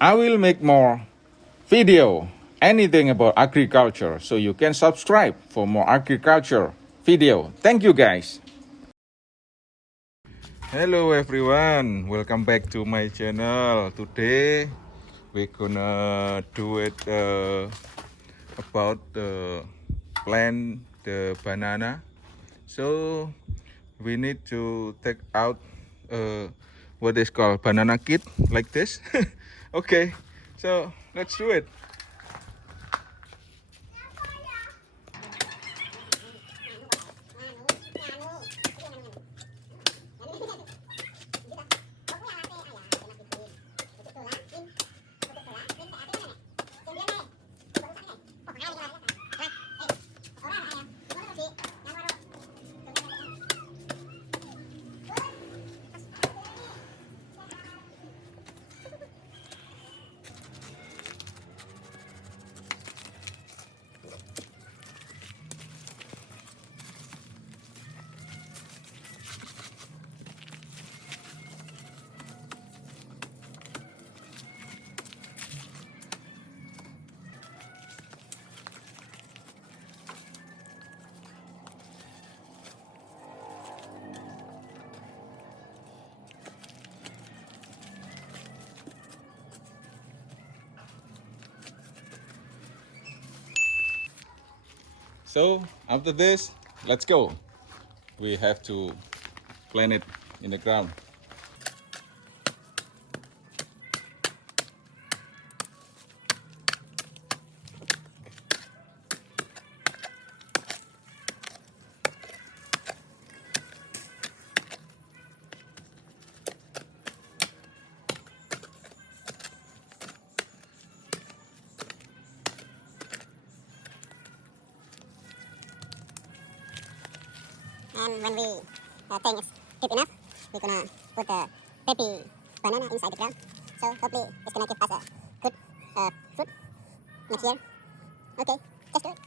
I will make more video, anything about agriculture, so you can subscribe for more agriculture video. Thank you guys. Hello everyone, welcome back to my channel. Today we're gonna do it about the plant the banana. So we need to take out what is called banana kit like this. Okay, so let's do it. So after this, let's go. We have to plant it in the ground. And when we think it's deep enough, we're gonna put the baby banana inside the ground. So hopefully it's gonna give us a good fruit next year. Okay, just do it.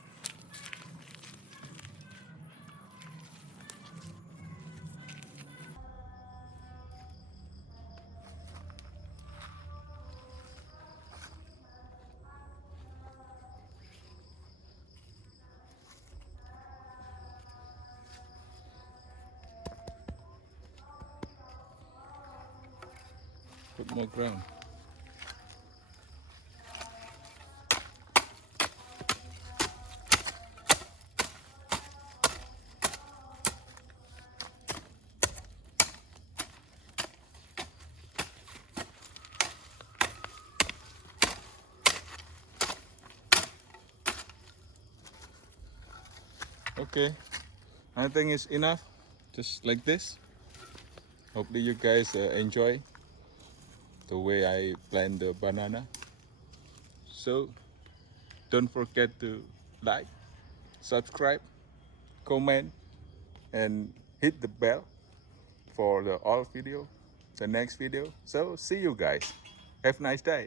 Put more ground. Okay, I think it's enough, just like this. Hopefully you guys enjoy the way I plant the banana. So don't forget to like, subscribe, comment, and hit the bell for the all video, the next video. So see you guys. Have a nice day.